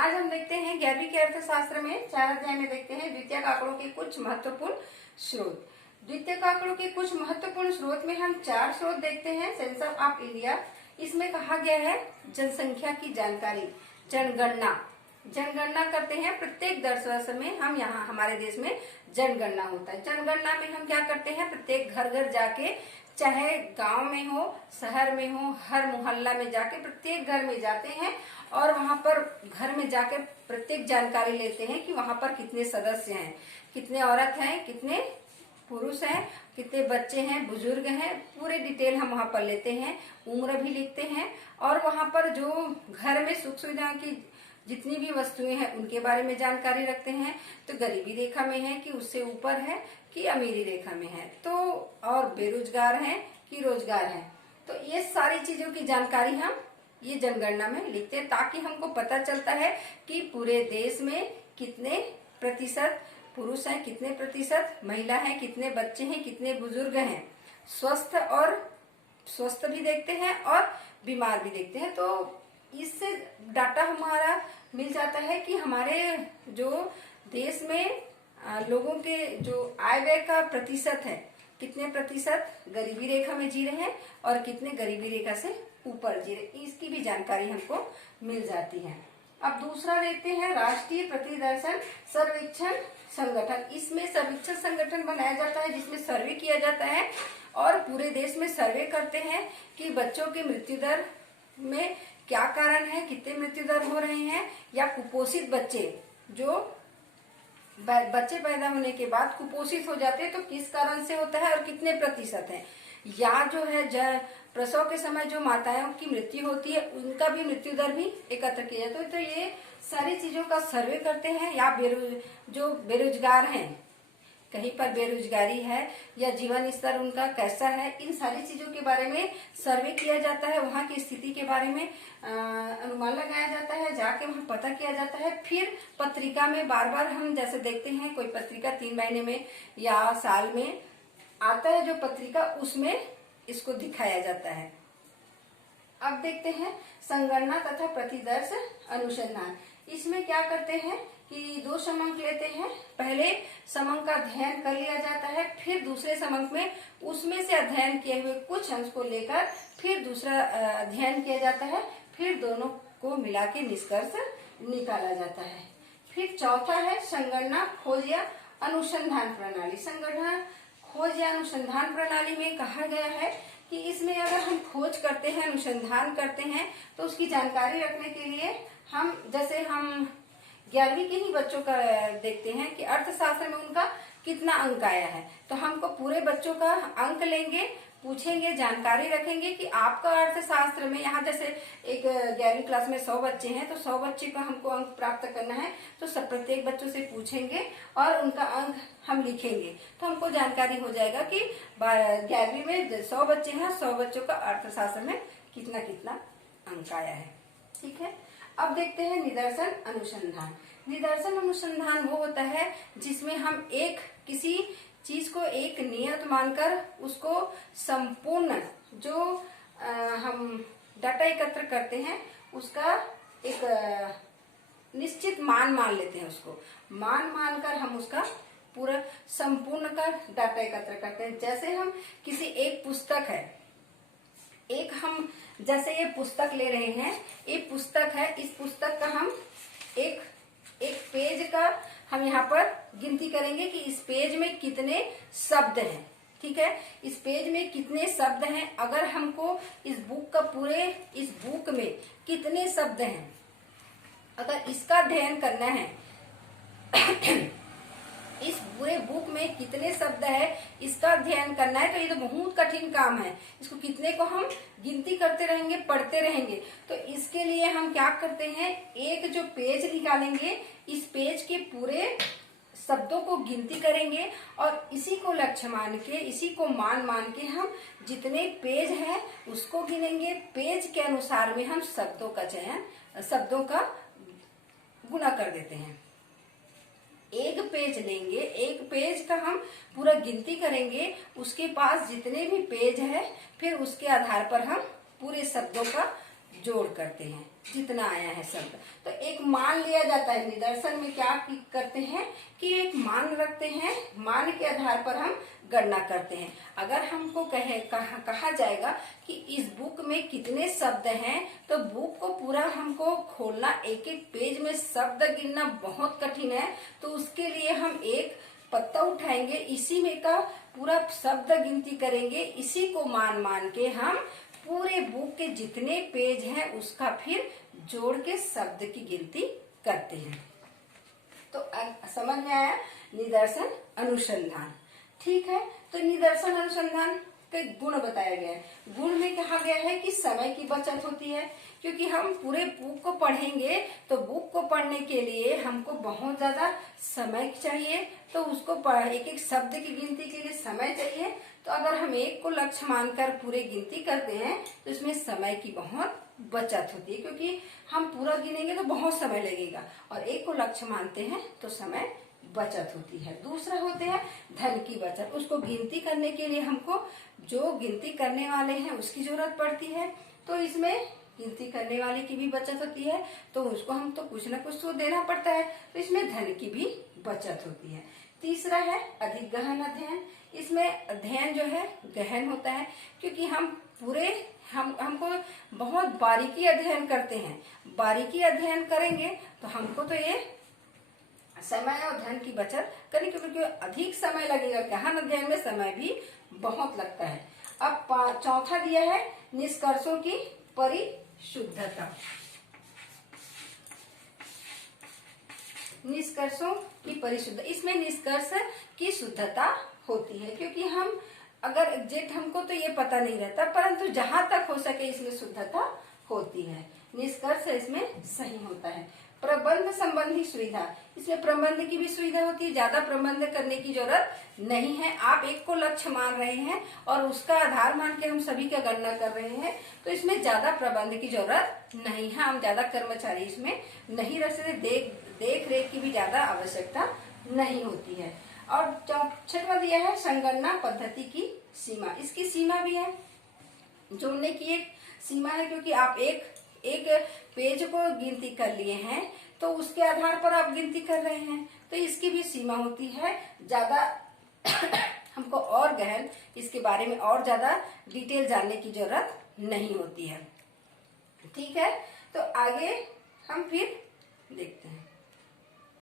आज हम देखते हैं 11वीं के अर्थशास्त्र में 4 अध्याय में देखते हैं द्वितीयक आंकड़ों के कुछ महत्वपूर्ण स्रोत। द्वितीयक आंकड़ों के कुछ महत्वपूर्ण स्रोत में हम 4 स्रोत देखते हैं। सेंसस ऑफ इंडिया, इसमें कहा गया है जनसंख्या की जानकारी। जनगणना करते हैं प्रत्येक 10 वर्ष में। हम यहाँ हमारे देश में जनगणना होता है। जनगणना में हम क्या करते हैं, प्रत्येक घर घर जाके, चाहे गांव में हो, शहर में हो, हर मोहल्ला में जाके प्रत्येक घर में जाते हैं और वहां पर घर में जाके प्रत्येक जानकारी लेते हैं कि वहां पर कितने सदस्य हैं, कितने औरत हैं, कितने पुरुष हैं, कितने बच्चे हैं, बुजुर्ग हैं, पूरे डिटेल हम वहां पर लेते हैं। उम्र भी लिखते हैं और वहां पर जो घर में सुख सुविधा की जितनी भी वस्तुएं हैं उनके बारे में जानकारी रखते हैं। तो गरीबी रेखा में है कि उससे ऊपर है कि अमीरी रेखा में है, तो और बेरोजगार हैं कि रोजगार है, तो ये सारी चीजों की जानकारी हम ये जनगणना में लिखते हैं, ताकि हमको पता चलता है कि पूरे देश में कितने प्रतिशत पुरुष हैं, कितने प्रतिशत महिला हैं, कितने बच्चे हैं, कितने बुजुर्ग हैं, स्वस्थ भी देखते हैं और बीमार भी देखते हैं। तो इससे डाटा हमारा मिल जाता है कि हमारे जो देश में लोगों के जो आय व्यय का प्रतिशत है, कितने प्रतिशत गरीबी रेखा में जी रहे हैं और कितने गरीबी रेखा से ऊपर जी रहे, इसकी भी जानकारी हमको मिल जाती है। अब दूसरा देखते हैं राष्ट्रीय प्रतिदर्शन सर्वेक्षण संगठन। इसमें सर्वेक्षण संगठन बनाया जाता है जिसमें सर्वे किया जाता है और पूरे देश में सर्वे करते हैं कि बच्चों की मृत्यु दर में क्या कारण है, कितने मृत्यु दर हो रहे हैं, या कुपोषित बच्चे, जो बच्चे पैदा होने के बाद कुपोषित हो जाते हैं तो किस कारण से होता है और कितने प्रतिशत है, या जो है प्रसव के समय जो माताओं की मृत्यु होती है उनका भी मृत्यु दर भी एकत्र किया जाता है। तो ये सारी चीजों का सर्वे करते हैं। या जो बेरोजगार हैं, कहीं पर बेरोजगारी है या जीवन स्तर उनका कैसा है, इन सारी चीजों के बारे में सर्वे किया जाता है। वहाँ की स्थिति के बारे में अनुमान लगाया जाता है, जाके वहाँ पता किया जाता है। फिर पत्रिका में बार बार हम जैसे देखते हैं, कोई पत्रिका 3 महीने में या साल में आता है जो पत्रिका, उसमें इसको दिखाया जाता है। अब देखते हैं संगणना तथा प्रतिदर्श अनुसंधान। इसमें क्या करते हैं कि 2 समंक लेते हैं। पहले समंक का अध्ययन कर लिया जाता है, फिर दूसरे समंक में उसमें से अध्ययन किए हुए कुछ अंश को लेकर फिर दूसरा अध्ययन किया जाता है, फिर दोनों को मिला के निष्कर्ष निकाला जाता है। फिर चौथा है संगणना खोज या अनुसंधान प्रणाली। संगणना खोज या अनुसंधान प्रणाली में कहा गया है कि इसमें अगर हम खोज करते हैं, अनुसंधान करते हैं, तो उसकी जानकारी रखने के लिए हम 11वीं के ही बच्चों का देखते हैं कि अर्थशास्त्र में उनका कितना अंक आया है, तो हमको पूरे बच्चों का अंक लेंगे, पूछेंगे, जानकारी रखेंगे कि आपका अर्थशास्त्र में, यहाँ जैसे एक 11वीं क्लास में 100 बच्चे हैं तो 100 बच्चे का हमको अंक प्राप्त करना है, तो सब प्रत्येक बच्चों से पूछेंगे और उनका अंक हम लिखेंगे, तो हमको जानकारी हो जाएगा कि 11वीं में 100 बच्चे हैं, 100 बच्चों का अर्थशास्त्र में कितना कितना अंक आया है। ठीक है। अब देखते हैं निदर्शन अनुसंधान। निदर्शन अनुसंधान वो होता है जिसमें हम किसी चीज को एक नियत मानकर उसको संपूर्ण जो हम डाटा एकत्र करते हैं उसका एक निश्चित मान लेते हैं। उसको मान मानकर हम उसका पूरा संपूर्ण का डाटा एकत्र करते हैं। जैसे हम किसी एक पुस्तक है, हम जैसे ये पुस्तक ले रहे हैं, एक पुस्तक है, इस पुस्तक का हम एक पेज का हम यहाँ पर गिनती करेंगे कि इस पेज में कितने शब्द हैं। ठीक है, इस पेज में कितने शब्द हैं। अगर हमको इस बुक में कितने शब्द हैं, अगर इसका अध्ययन करना है इस पूरे बुक में कितने शब्द है, इसका अध्ययन करना है, तो ये तो बहुत कठिन काम है। इसको कितने को हम गिनती करते रहेंगे, पढ़ते रहेंगे। तो इसके लिए हम क्या करते हैं, एक जो पेज निकालेंगे, इस पेज के पूरे शब्दों को गिनती करेंगे और इसी को लक्ष्य मान के, इसी को मान के हम जितने पेज हैं उसको गिनेंगे। पेज के अनुसार में हम शब्दों का गुणा कर देते हैं। एक पेज लेंगे, एक पेज का हम पूरा गिनती करेंगे, उसके पास जितने भी पेज है फिर उसके आधार पर हम पूरे शब्दों का जोड़ करते हैं। जितना आया है शब्द। तो एक मान लिया जाता है। निदर्शन में क्या करते हैं कि एक मान रखते हैं, मान के आधार पर हम गणना करते हैं। अगर हमको कहा जाएगा कि इस बुक में कितने शब्द हैं, तो बुक को पूरा हमको खोलना, एक एक पेज में शब्द गिनना बहुत कठिन है। तो उसके लिए हम एक पत्ता उठाएंगे, इसी में का पूरा शब्द गिनती करेंगे, इसी को मान के हम पूरे बुक के जितने पेज हैं उसका फिर जोड़ के शब्द की गिनती करते हैं। तो समझ में आया निदर्शन अनुसंधान। ठीक है, तो निदर्शन अनुसंधान के गुण बताया गया है। गुण में कहा गया है कि समय की बचत होती है, क्योंकि हम पूरे बुक को पढ़ेंगे तो बुक को पढ़ने के लिए हमको बहुत ज्यादा समय चाहिए। तो उसको एक एक शब्द की गिनती के लिए समय चाहिए। तो अगर हम एक को लक्ष्य मानकर पूरे गिनती करते हैं तो इसमें समय की बहुत बचत होती है, क्योंकि हम पूरा गिनेंगे तो बहुत समय लगेगा, और एक को लक्ष्य मानते हैं तो समय बचत होती है। दूसरा होते हैं धन की बचत। उसको गिनती करने के लिए हमको जो गिनती करने वाले हैं उसकी जरूरत पड़ती है, तो इसमें गिनती करने वाले की भी बचत होती है, तो उसको हम तो कुछ ना कुछ तो देना पड़ता है, तो इसमें धन की भी बचत होती है। तीसरा है अधिक गहन अध्ययन। इसमें अध्ययन जो है गहन होता है, क्योंकि हम पूरे हमको बहुत बारीकी अध्ययन करते हैं। बारीकी अध्ययन करेंगे तो हमको तो ये समय और धन की बचत करनी, क्योंकि अधिक समय लगेगा। गहन अध्ययन में समय भी बहुत लगता है। अब चौथा दिया है निष्कर्षों की परिशुद्धता। निष्कर्षों की परिशुद्धता, इसमें निष्कर्ष की शुद्धता होती है, क्योंकि हम अगर एग्जैक्ट हमको तो ये पता नहीं रहता, परंतु जहां तक हो सके इसमें शुद्धता होती है। निष्कर्ष इसमें सही होता है। प्रबंध संबंधी सुविधा, इसमें प्रबंध की भी सुविधा होती है। ज्यादा प्रबंध करने की जरूरत नहीं है। आप एक को लक्ष्य मान रहे हैं और उसका आधार मान के हम सभी का गणना कर रहे हैं, तो इसमें ज्यादा प्रबंध की जरूरत नहीं है। हम ज्यादा कर्मचारी इसमें नहीं रख सकते। देख रेख की भी ज्यादा आवश्यकता नहीं होती है। और छठवां दिया है संगणना पद्धति की सीमा। इसकी सीमा भी है, जोड़ने की एक सीमा है, क्योंकि आप एक पेज को गिनती कर लिए हैं तो उसके आधार पर आप गिनती कर रहे हैं, तो इसकी भी सीमा होती है। ज्यादा हमको और गहन इसके बारे में और ज्यादा डिटेल जानने की जरूरत नहीं होती है। ठीक है, तो आगे हम फिर देखते हैं।